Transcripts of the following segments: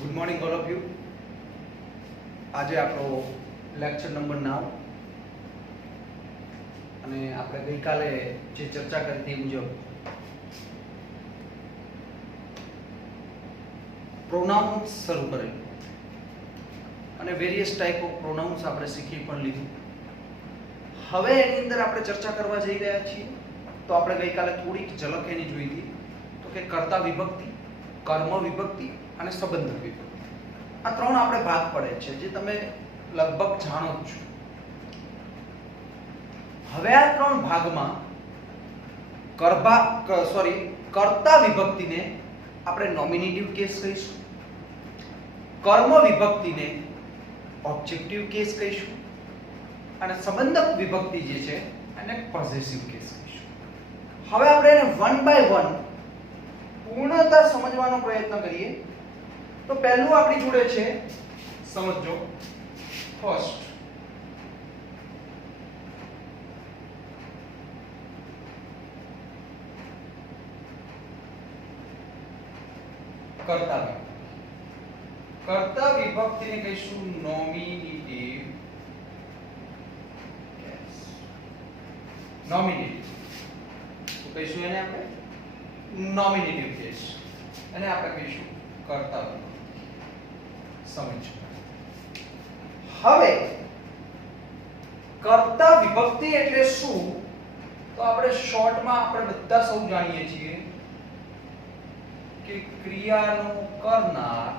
Good morning all of you. આજે આપણો lecture number 9 અને આપણે ગઈકાલે જે ચર્ચા કરી તે મુજબ પ્રોનાઉન્સ શરૂ કરેલું અને વેરિયસ ટાઈપ ઓફ પ્રોનાઉન્સ આપણે શીખી પણ લીધું. હવે એની અંદર આપણે ચર્ચા કરવા જઈ રહ્યા છીએ. તો આપણે ગઈકાલે થોડીક ઝલક એની જોઈ હતી, તો કે કર્તા વિભક્તિ, કર્મ વિભક્તિ અને સંબંધક વિભક્તિ. આ ત્રણ આપણે ભાગ પડે છે જે તમે લગભગ જાણો જ છો. હવે આ ત્રણ ભાગમાં કર્તા વિભક્તિને આપણે નોમિનેટિવ કેસ કહીશું, કર્મ વિભક્તિને ઓબ્જેક્ટિવ કેસ કહીશું અને સંબંધક વિભક્તિ જે છે એને પોઝેસિવ કેસ કહીશું. હવે આપણે એને વન બાય વન પૂર્ણતઃ સમજવાનો પ્રયત્ન કરીએ. તો પહેલું આપણી જોડે છે, સમજો, ફર્સ્ટ કર્તા વિભક્તિ. કર્તા વિભક્તિને કહીશું નોમિનેટિવ કેસ. નોમિનેટિવ તો કહીશું એને આપણે નોમિનેટિવ કેસ, એને આપણે કહીશું કર્તા વિભક્તિ. સમજો. હવે કર્તા વિભક્તિ એટલે શું? તો આપણે શોર્ટમાં આપણે બધા સૌ જાણીએ છીએ કે ક્રિયાનો કરનાર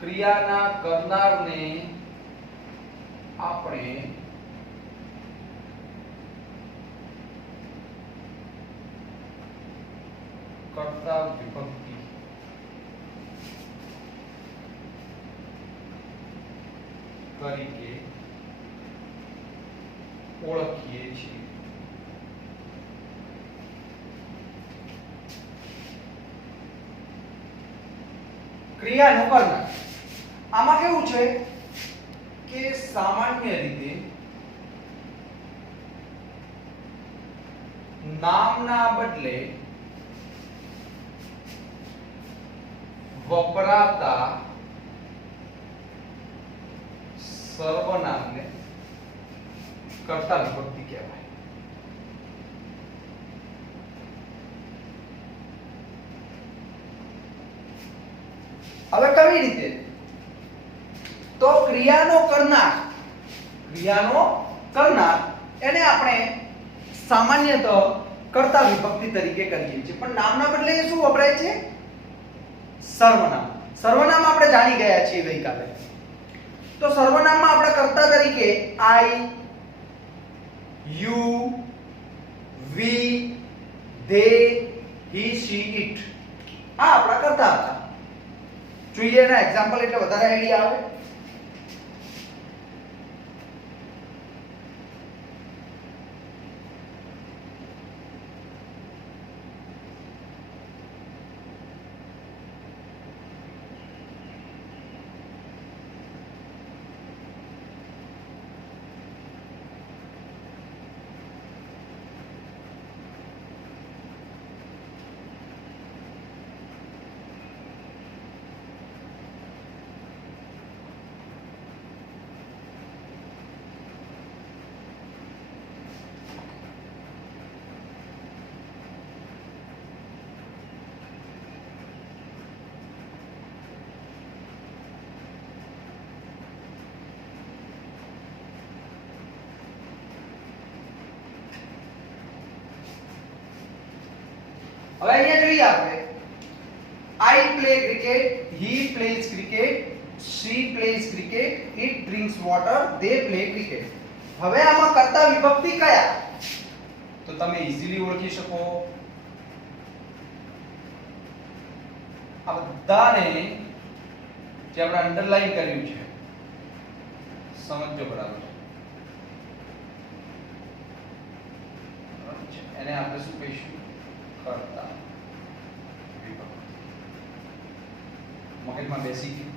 ક્રિયાના કરનારને આપણે કર્તા વિભક્તિ તરીકે ઓળખીએ છીએ. ક્રિયાનો કરનાર આમાં કેવું છે કે સામાન્ય રીતે નામના બદલે વપરાતા સર્વનામને કર્તા વિભક્તિ કહેવાય. હવે કેવી રીતે? તો ક્રિયાનો કરનાર એને આપણે સામાન્યતઃ કર્તા વિભક્તિ તરીકે કરીએ છીએ, પણ નામના બદલે શું વપરાય છે? સર્વનામ. સર્વનામ આપણે જાણી ગયા છીએ ગઈકાલે. તો સર્વનામમાં આપણે કર્તા તરીકે I, you, we, they, he, she, it આ આપણા કર્તા હતા. જોઈએ એના એક્ઝામ્પલ એટલે વધારે આઈડિયા આવે. હવે અહીંયા જોઈએ આપણે I play cricket, he plays cricket, she plays cricket, it drinks water, they play cricket. હવે આમાં કર્તા વિભક્તિ કયા? તો તમે ઈઝીલી ઓળખી શકો. આ બધાને જે આપણે અંડરલાઈન કર્યું છે સમજો બરાબર. એને આપણે શું કહીશું? કર્તા વિભક્તિ. મગજમાં બેસી ગયું.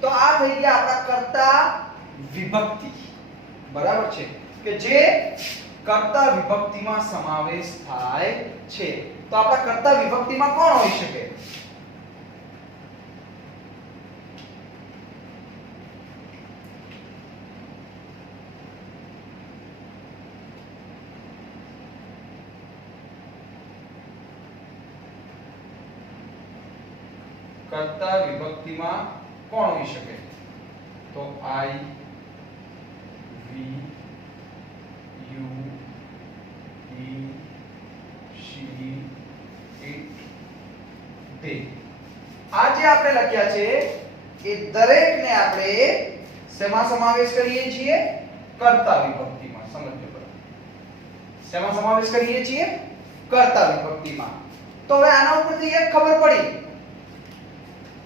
તો આ થઈ ગયા આપણા કર્તા વિભક્તિ. બરાબર છે કે જે કર્તા વિભક્તિમાં સમાવેશ થાય છે. તો આપણા કર્તા વિભક્તિમાં કોણ હોઈ શકે? કર્તા વિભક્તિમાં કોણ હોઈ શકે? તો I, V, U, he, she, it, they. આ જે આપણે લખ્યા છે એ દરેકને આપણે શેમાં સમાવેશ કરીએ છીએ? કર્તા વિભક્તિમાં. સમજો બરાબર. શેમાં સમાવેશ કરીએ છીએ? કર્તા વિભક્તિમાં. તો હવે આના ઉપરથી એક ખબર પડી,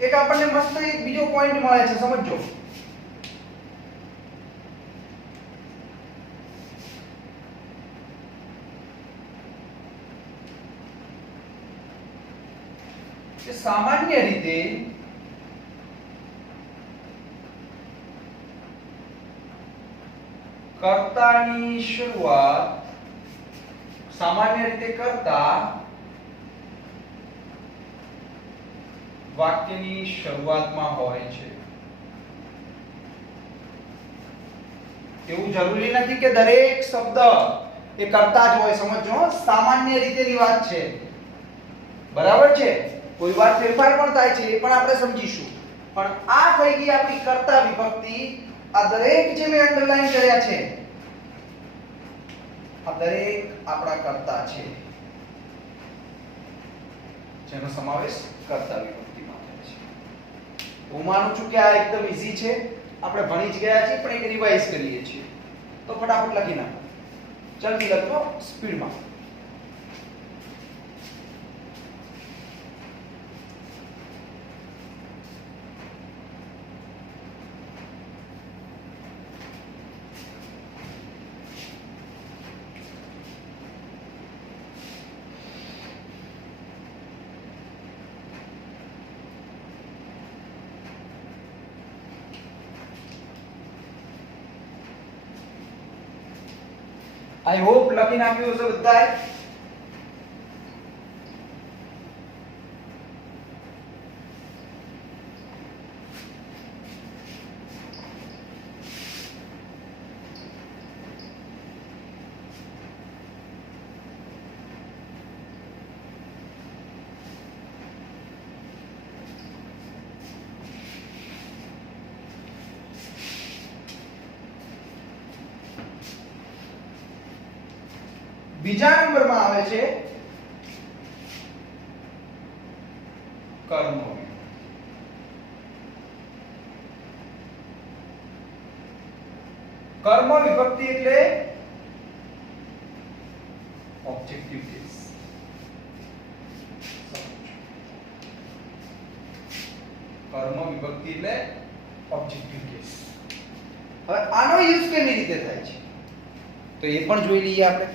એક આપણને મસ્ત એક બીજો પોઈન્ટ મળે છે. સમજો, કે સામાન્ય રીતે કર્તાની શરૂઆત કર્તા વાક્યની શરૂઆતમાં હોય છે. એવું જરૂરી નથી કે દરેક શબ્દ એ કર્તા જ હોય. સમજો, સામાન્ય રીતેની વાત છે. બરાબર છે? કોઈ વાર ફેરફાર પણ થાય છે, એ પણ આપણે સમજીશું. પણ આ થઈ ગઈ આપણી કર્તા વિભક્તિ. આ દરેક જે મેં અંડરલાઈન કર્યા છે, આ દરેક આપણા કર્તા છે, જેનો સમાવેશ કર્તા વિભક્તિમાં થાય છે. હું માનું છું કે આ એકદમ ઈઝી છે, આપણે ભણી જ ગયા છીએ, પણ એક રિવાઇઝ કરીએ છીએ. તો ફટાફટ લખી નાખો, જલ્દી લખો, સ્પીડમાં. આઈ હોપ લખી નાખ્યું હશે બધાએ. બીજા નંબરમાં આવે છે કર્મ. કર્મ વિભક્તિ એટલે ઓબ્જેક્ટિવ કેસ. કર્મ વિભક્તિ એટલે ઓબ્જેક્ટિવ કેસ. હવે આનો યુઝ કેવી રીતે થાય છે તો એ પણ જોઈ લઈએ આપણે.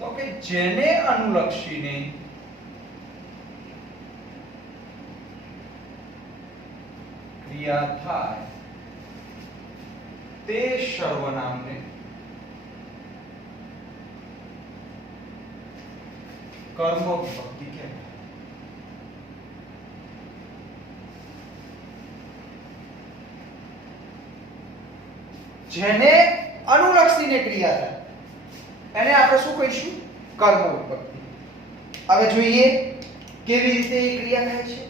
તો કે જેને અનુલક્ષીને ક્રિયા થાય તે સર્વનામને કર્મ વિભક્તિ કહેવાય. જેને અનુલક્ષીને ક્રિયા થાય એને આપણે શું કહીશું? કર્મ વિભક્તિ. હવે જોઈએ કેવી રીતે એ ક્રિયા થાય છે.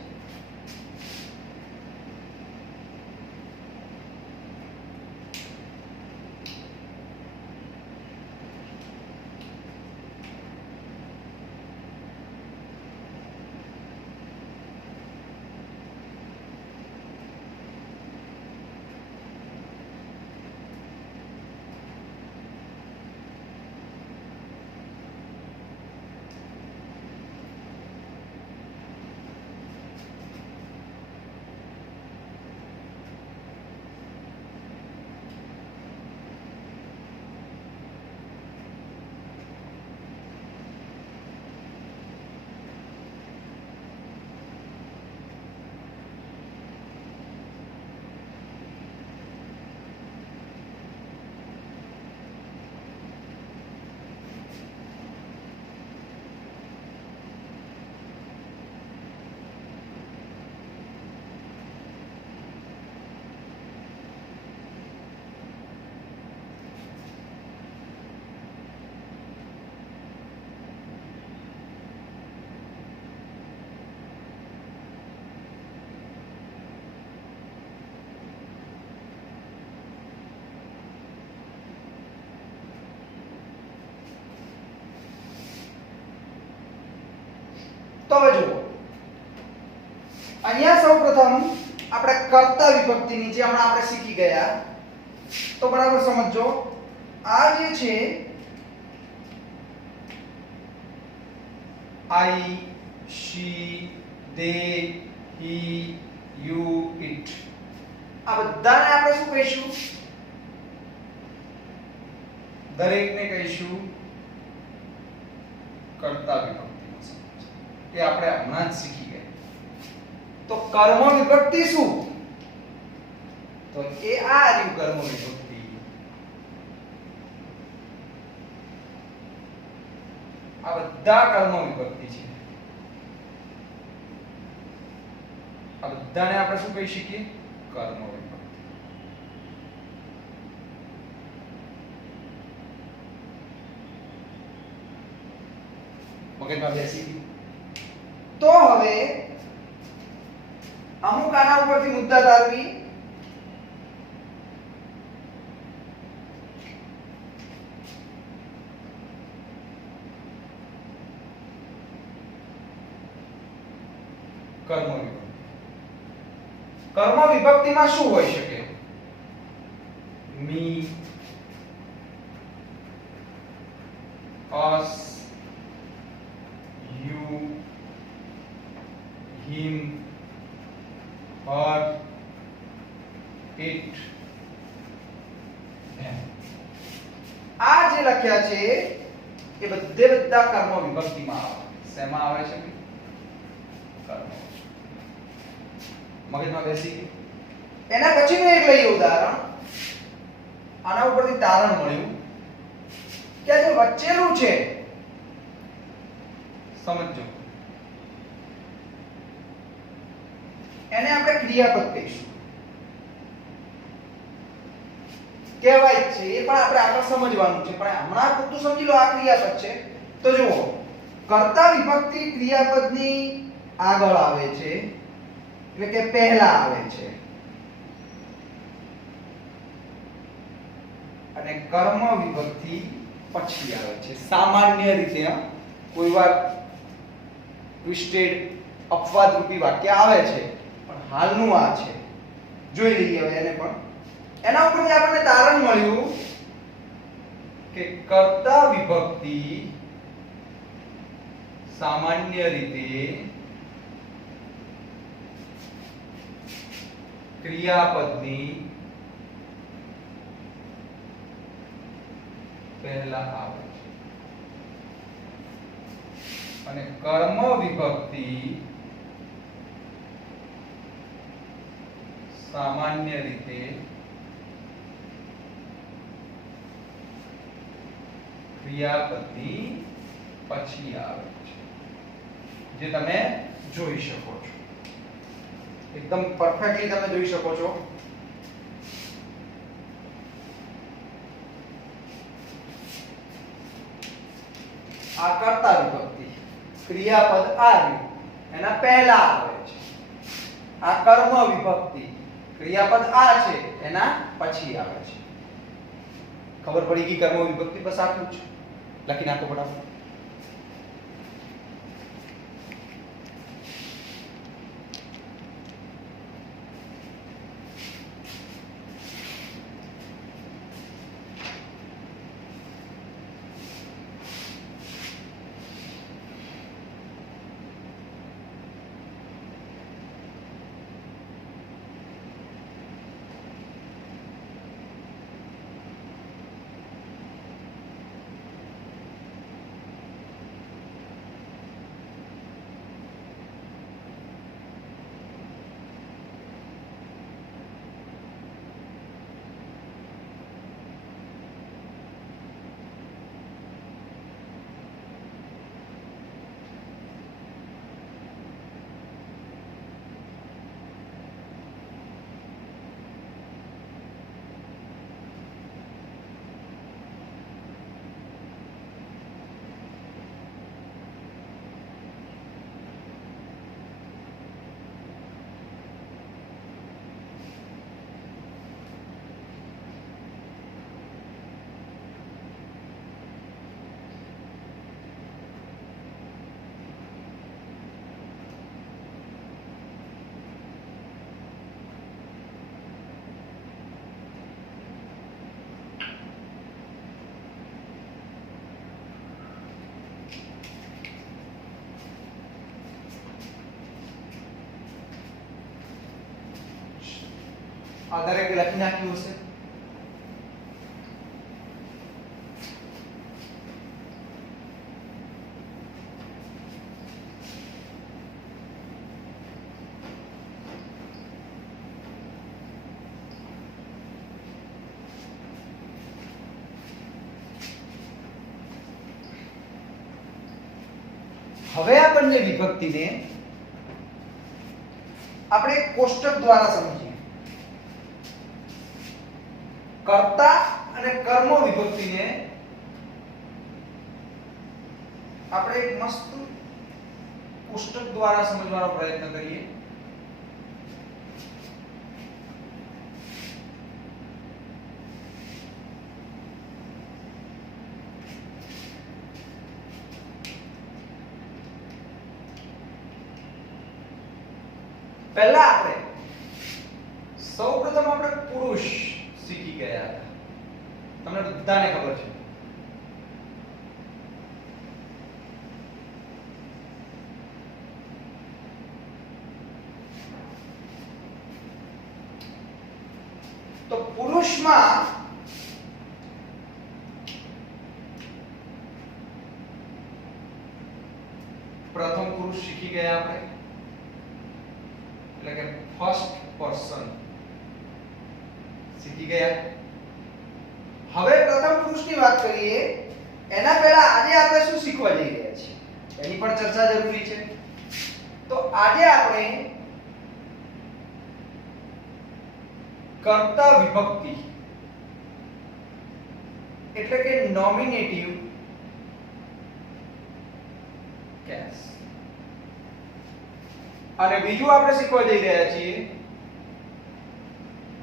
તો હવે જુઓ અહીંયા સૌપ્રથમ આપણે કર્તા વિભક્તિની જે હમણાં આપણે શીખી ગયા તો બરાબર સમજો આ જે છે I, she, they, he, you, it આ બધાને આપણે શું કહીશું દરેકને કહીશું કર્તા વિભક્તિનો સમાસ એ આપણે હમણાં જ શીખી ગયા તો કર્મ વિભક્તિ શું તો એ આ રહ્યું કર્મ વિભક્તિ આ બધા કર્મ વિભક્તિ છે આ બધાને આપણે શું કહી શકીએ કર્મ વિભક્તિ મગજમાં બેસી ગયું તો હવે અમુક આના ઉપરથી મુદ્દા તારવી કર્મ વિભક્તિ કર્મ વિભક્તિમાં શું હોઈ શકે મી us you him her it them આ જે લખ્યા છે એ બધા કર્મ વિભક્તિમાં આવે શેમાં આવે છે કર્મ મગજમાં બેસી ગયું એના પછીનું એક લઈએ ઉદાહરણ આના ઉપરથી તારણ મળ્યું કે આ જે વચ્ચેનું છે સમજો એને આપણે ક્રિયાપદ કહીશું કહેવાય છે એ પણ આપણે આગળ સમજવાનું છે પણ હમણાં પૂરતું સમજી લો આ ક્રિયાપદ છે તો જુઓ કર્તા વિભક્તિ ક્રિયાપદની આગળ આવે છે એટલે કે પહેલા આવે છે અને કર્મ વિભક્તિ પછી આવે છે સામાન્ય રીતે કોઈ વાર ટ્વિસ્ટેડ અપવાદરૂપી વાક્ય આવે છે પણ હાલનું આ છે જોઈ લઈએ હવે એને પણ એના ઉપરથી આપણને તારણ મળ્યું કે કર્તા વિભક્તિ સામાન્ય રીતે ક્રિયાપદની પહેલા આવે છે અને કર્મ વિભક્તિ સામાન્ય રીતે ક્રિયાપદની પછી આવે છે જે તમે જોઈ શકો છો એકદમ પરફેક્ટલી તમે જોઈ શકો છો આ કર્તા વિભક્તિ ક્રિયાપદ આ રહ્યું એના પહેલા આવે છે આ કર્મ વિભક્તિ ક્રિયાપદ આ છે એના પછી આવે છે ખબર પડી ગઈ કર્મ વિભક્તિ બસ આટલું જ લખી નાખો ફટાફટ આ દરેક લખી નાખ્યું હશે. હવે આ બંને વિભક્તિને આપણે એક કોષ્ટક દ્વારા સમજીએ. કર્તા અને કર્મ વિભક્તિને આપણે એક મસ્ત કોષ્ટક દ્વારા સમજવાનો પ્રયત્ન કરીએ. પહેલા આપણે સૌપ્રથમ આપણે પુરુષ શીખી ગયા હતા. તમને બધાને ખબર છે. તો પુરુષમાં પ્રથમ પુરુષ શીખી ગયા આપણે, એટલે કે ફર્સ્ટ પર્સન શીખી ગયા. હવે પ્રથમ પુરુષની વાત કરીએ એના પહેલા આજે આપણે શું શીખવા જઈ રહ્યા છીએ એની પણ ચર્ચા જરૂરી છે. તો આજે આપણે કર્તા વિભક્તિ એટલે કે નોમિનેટિવ કેસ અને બીજું આપણે શીખવા જઈ રહ્યા છીએ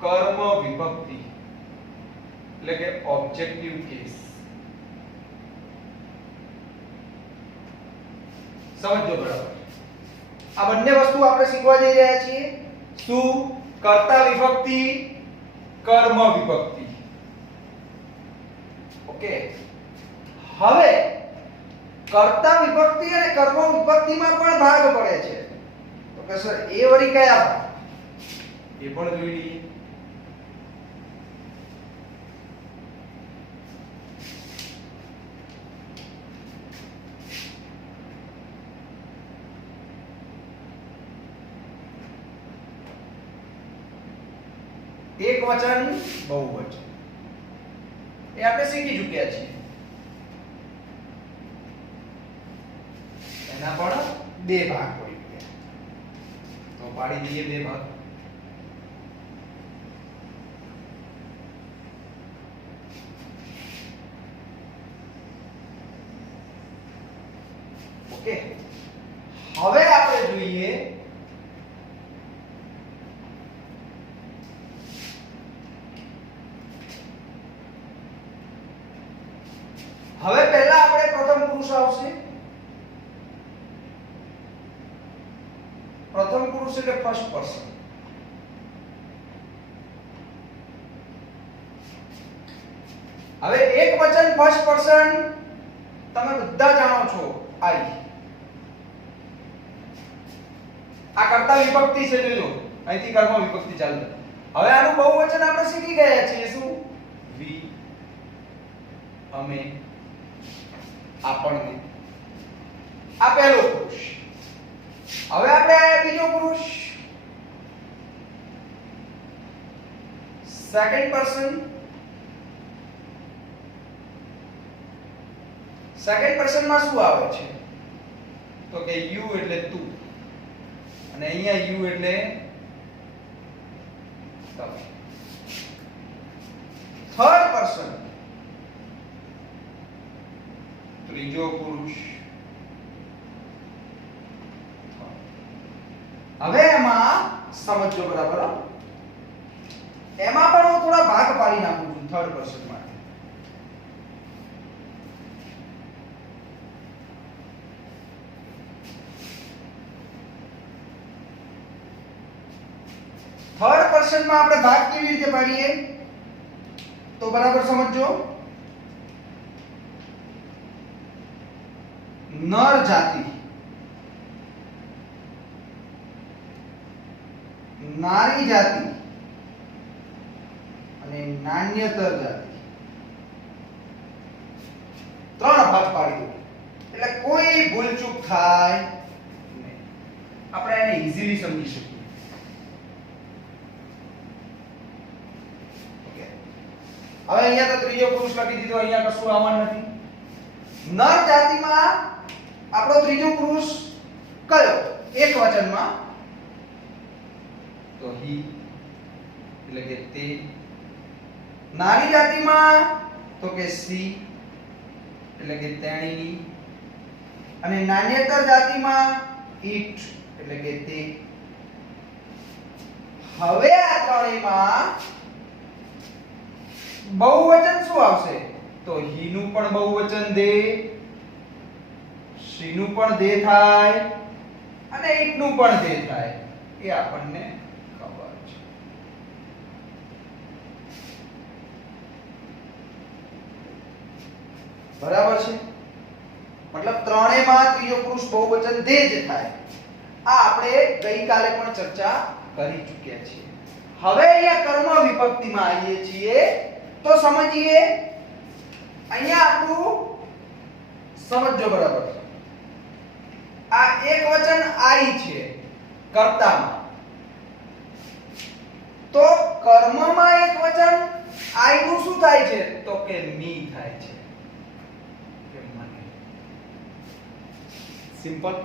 કર્મ વિભક્તિ એટલે કે ઓબ્જેક્ટિવ કેસ. સમજો બરાબર. આ બંને વસ્તુ આપણે શીખવા જઈ રહ્યા છીએ. શું? કર્તા વિભક્તિ, કર્મ વિભક્તિ. ઓકે. હવે કર્તા વિભક્તિ અને કર્મ વિભક્તિમાં પણ ભાગ પડે છે. તો કે સર એ વળી કયા ભાગ? એ પણ જોઈ લઈએ. એક વચન, બહુવચન એ આપણે શીખી ચૂક્યા છીએ. એના પણ બે ભાગ પડી ગયા. તો પાડી દઈએ બે ભાગ. ઓકે. હવે આપણે જોઈએ હવે પહેલા આપણે પ્રથમ પુરુષ આવશે. પ્રથમ પુરુષ એટલે ફર્સ્ટ પર્સન. હવે એક વચન ફર્સ્ટ પર્સન તમે બધા જાણો છો. આઈ આ કર્તા વિભક્તિ છે. જોજો અહીંથી કર્મ વિભક્તિ ચાલુ. હવે આનું બહુવચન આપણે શીખી ગયા છીએ. શું? વી, અમે, આપણને. આ પહેલો પુરુષ. હવે આપણે બીજો પુરુષ સેકન્ડ પર્સન. સેકન્ડ પર્સન માં શું આવે છે? તો કે યુ એટલે તું અને અહીંયા યુ એટલે તમે. થર્ડ પર્સન ત્રીજો પુરુષ. હવે એમાં સમજો બરાબર. એમાં પણ હું થોડા ભાગ પાડી નાખું છું થર્ડ પર્સન માટે. થર્ડ પર્સન માં આપણે ભાગ કેવી રીતે પાડીએ તો બરાબર સમજો. નર જાતિ, નારી જાતિ, અને નાન્યતર જાતિ. ત્રણ ભાગ પાડી દો એટલે કોઈ ભૂલચૂક થાય નહીં. આપણે એને ઈઝીલી સમજી શકીએ. ઓકે, હવે અહીંયા તો ત્રીજો પુરુષ લખી દીધો, અહીંયા કશું આવવાનું નથી. નર જાતિમાં આપણો ત્રીજો પુરુષ કયો? એક વચનમાં તો હી એટલે કે તે. નારી જાતિમાં તો કે સી એટલે કે તેણીની. અને નાન્યતર જાતિમાં ઈટ એટલે કે તે. હવે આ ત્રણેયમાં બહુવચન શું આવશે? તો હી નું પણ બહુવચન દે, સી નું પણ દે થાય અને ઈટ નું પણ દે થાય. એ આપણને ખબર છે. બરાબર છે? મતલબ ત્રણેયમાં ત્રીજો પુરુષ બહુવચન દે જ થાય. આ આપણે ગઈકાલે પણ ચર્ચા કરી ચૂક્યા છીએ. હવે અહીંયા કર્મ વિભક્તિમાં આવીએ છીએ તો સમજીએ. અહીંયા આપણું સમજો બરાબર. આ એક વચન આઈ છે કર્તામાં, તો કર્મમાં એક વચન આઈ નું શું થાય છે? તો કે મી થાય છે. સિમ્પલ.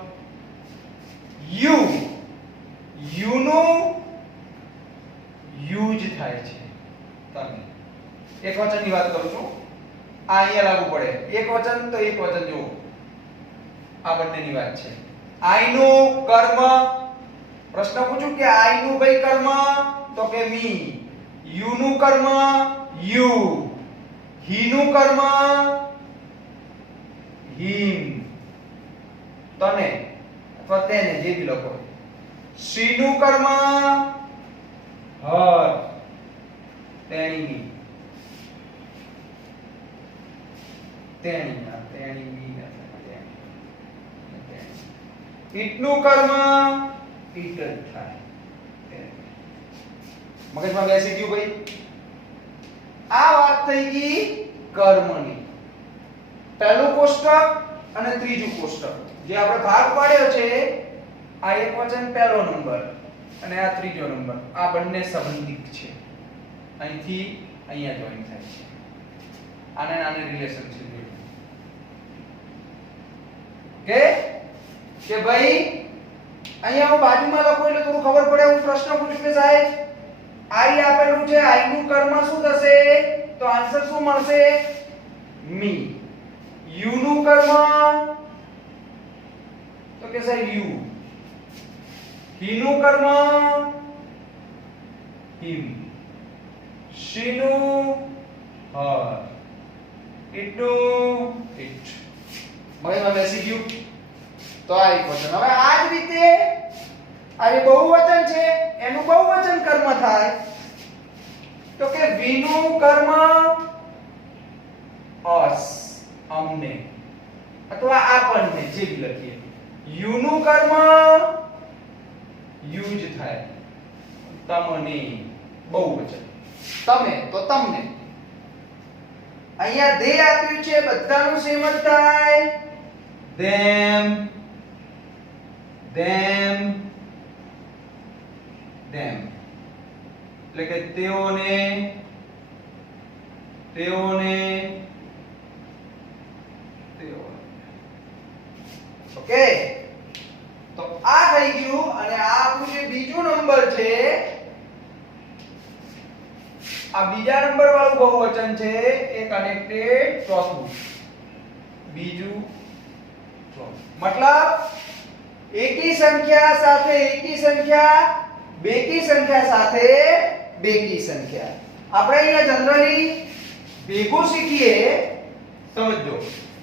યુ નું યુજ થાય છે. તમે એક વચનની વાત કરું છું, આ અહીંયા લાગુ પડે. એક વચન તો એક વચન જુઓ, આ બંનેની વાત છે. આઈ નું કર્મ, પ્રશ્ન પૂછું કે આઈ નું ભાઈ કર્મ, તો કે મી. યુ નું કર્મ યુ, હી નું કર્મ હિમ, તને અથવા તેને, જે બી લખો. સી નું કર્મ હર, તેણીની. તેણીના, તેણીની નથી. ઈટ નું કર્મ ઈટ જ થાય. મગજમાં બેસી ગયું ભાઈ? આ વાત થઈ ગઈ કર્મની. પહેલું કોષ્ટક અને ત્રીજું કોષ્ટક જે આપણે ભાગ પાડ્યો છે, આ એક વચન પહેલો નંબર અને આ ત્રીજો નંબર, આ બંને સંબંધિત છે. અહીંથી અહીંયા જોઈન થાય છે. આને આને રિલેશન છે. કે ભાઈ અહીંયા હું બાજુમાં લખું એટલે થોડું ખબર પડે. હું પ્રશ્ન પૂછું કે સાહેબ આઈ આપેલું છે, આઈ નું કર્મ શું થશે? તો આન્સર શું મળશે? મી. યુ નું કર્મ તો કે સાહેબ યુ. હી નું કર્મ હિમ. સી નું હર. ઈટ નું ઈટ. મગજમાં બેસી ગયું? તો આ એક વચન. હવે આ જ રીતે આ જે બહુવચન છે એનું બહુવચન કર્મ થાય તો કે વી નું કર્મ અસ, અમને અથવા આપણને, જે બી લખીએ. યુ નું કર્મ યુજ થાય, તમને. બહુવચન. તમે તો તમને. અહીંયા દે આપ્યું છે, બધાનું સેમ જ થાય. them, them, them. એટલે કે તેઓને, તેઓને, તેઓને. ઓકે, તો આ થઈ ગયું. અને આ આપણું જે બીજો નંબર છે, આ બીજા નંબર વાળું બહુવચન છે એ કનેક્ટેડ ચોથું. બીજું मतलब एकी संख्या સાથે એકી સંખ્યા, બેકી સંખ્યા સાથે બેકી સંખ્યા. આપણે અહીંયા જનરલી ભેગું શીખીએ, સમજો.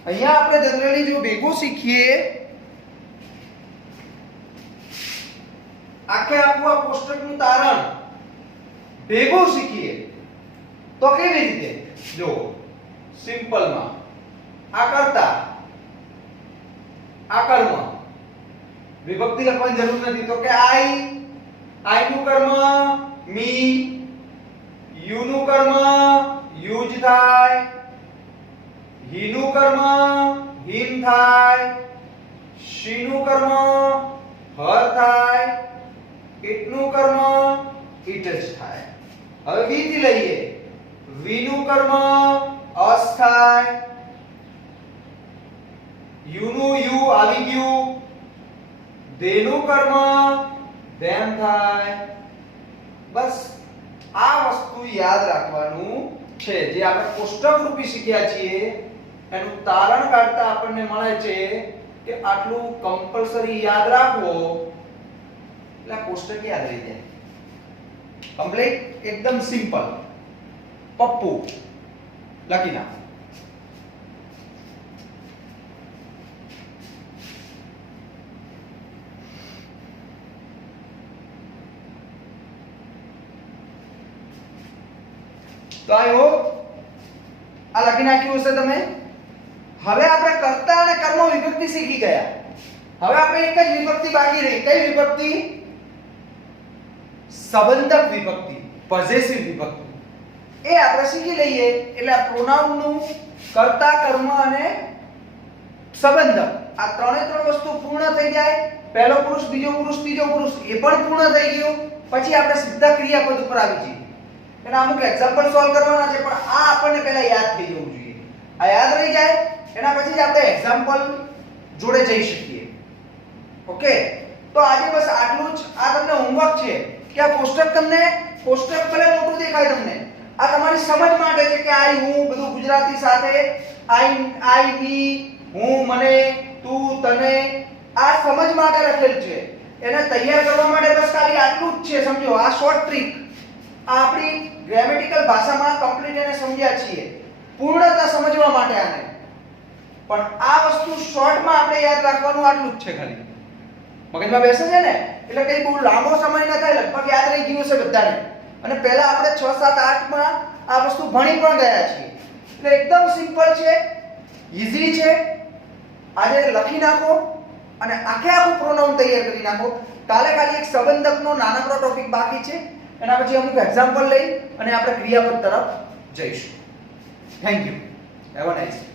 અહીંયા આપણે જનરલી જો ભેગું શીખીએ, આખે આખું આ કોષ્ટકનું તારણ ભેગું શીખીએ તો કેવી રીતે? જો સિમ્પલમાં આ કરતા આ કર્મ, વિભક્તિ લખવાની જરૂર નથી. તો કે આઈ, આઈ નું કર્મ મી, યુ નું કર્મ યુજ થાય, હી નું કર્મ હિમ થાય, શી નું કર્મ હર થાય, ઇટ નું કર્મ ઇટ જ થાય. હવે વી થી લઈએ. વી નું કર્મ અસ થાય, યુ નું યુ આવી ગયું, દે નું કર્મ ધેમ થાય. બસ આ વસ્તુ યાદ રાખવાનું છે. જે આપણે કોષ્ટક રૂપી શીખ્યા છીએ એનું તારણ કાઢતા આપણને મળે છે કે આટલું કમ્પલસરી યાદ રાખવો એટલે કોષ્ટક યાદ રહી જાય. કમ્પ્લીટ, એકદમ સિમ્પલ. પપ્પુ લખી નાખો. તો આઈ હોપ આ લખી નાખ્યું હશે તમે. હવે આપણે કર્તા અને કર્મ વિભક્તિ શીખી ગયા. હવે આપણે એક જ વિભક્તિ બાકી રહી. કઈ વિભક્તિ? સંબંધક વિભક્તિ, પોઝેસિવ વિભક્તિ. એ આપણે શીખી લઈએ એટલે આ પ્રોનાઉન નું કર્તા, કર્મ અને સંબંધક આ ત્રણ વસ્તુ પૂર્ણ થઈ જાય. પહેલો પુરુષ, બીજો પુરુષ, ત્રીજો પુરુષ એ પણ પૂર્ણ થઈ ગયું. પછી આપણે સીધા ક્રિયાપદ ઉપર આવી જઈએ. એના અમુક એક્ઝામ્પલ સોલ્વ કરવાના છે, પણ આ આપણને પહેલા યાદ થઈ જવું જોઈએ. આ યાદ રહી જાય એના પછી જ આપણે એક્ઝામ્પલ જોડે જઈ શકીએ. ઓકે, તો આજે બસ આટલું જ. આ તમને હોમવર્ક છે કે આ કોષ્ટક ભલે મોટું દેખાય તમને, આ તમારી સમજ માટે છે કે આઈ, હું બધું ગુજરાતી સાથે આઈ બી, હું, મને, તું, તને, આ સમજ માટે લખેલ છે. એને તૈયાર કરવા માટે બસ ખાલી આટલું જ છે. સમજો, આ શોર્ટ ટ્રીક. આ આપણી ગ્રામેટિકલ ભાષામાં કમ્પ્લીટ એને સમજ્યા છીએ, પૂર્ણતા સમજવા માટે આને. પણ આ વસ્તુ શોર્ટમાં આપણે યાદ રાખવાનું આટલું જ છે ખાલી. મગજમાં બેસે છે ને, એટલે કઈ બહુ લાંબો સમય ન થાય, લગભગ યાદ રહી ગયું છે બધાને. અને પહેલા આપણે 6, 7, 8 માં આ વસ્તુ ભણી પણ ગયા છીએ. એટલે એકદમ સિમ્પલ છે, ઈઝી છે. આજે લખી નાખો અને આખું પ્રોનાઉન તૈયાર કરી નાખો. કાલે ખાલી એક સંબંધકનો નાનકડો ટોપિક બાકી છે, એના પછી અમુક એક્ઝામ્પલ લઈ અને આપણે ક્રિયાપદ તરફ જઈશું. Thank you. Have a nice day.